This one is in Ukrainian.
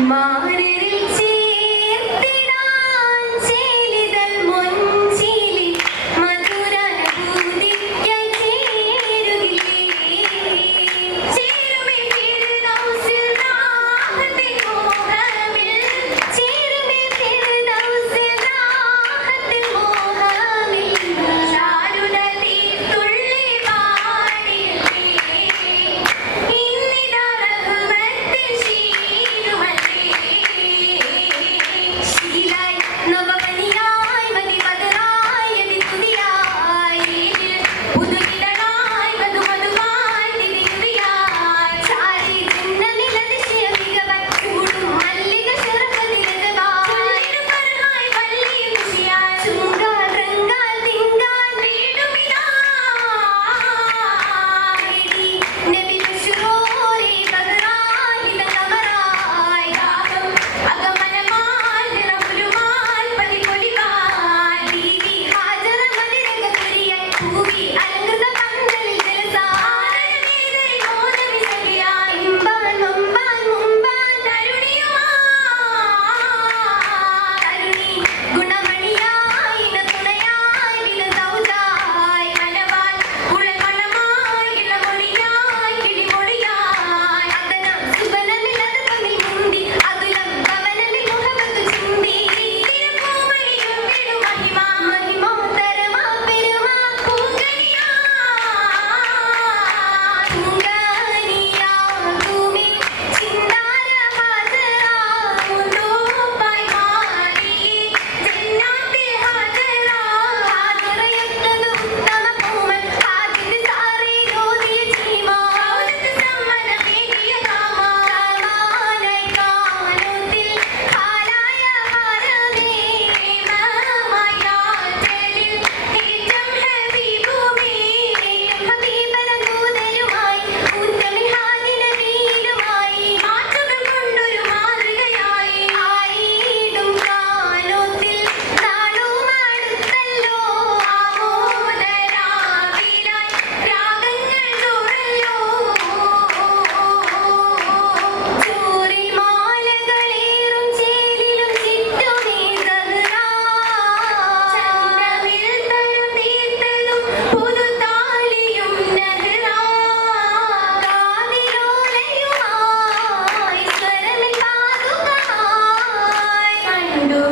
മാറി and